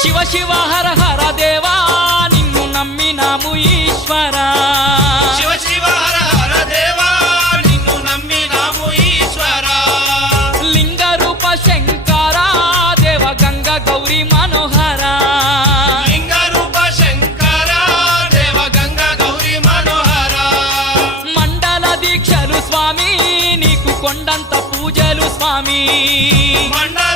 శివ శివ హర హర దేవా నిన్ను నమ్మినాము ఈశ్వరా శివ శివ హర హర దేవా నిన్ను నమ్మినాము ఈశ్వరా లింగ రూప శంకరా దేవ గంగ గౌరీ మనోహరా లింగ రూప శంకరా దేవ గంగ గౌరీ మనోహరా మండల దీక్షలు స్వామి నీకు కొండంత పూజలు స్వామి మండల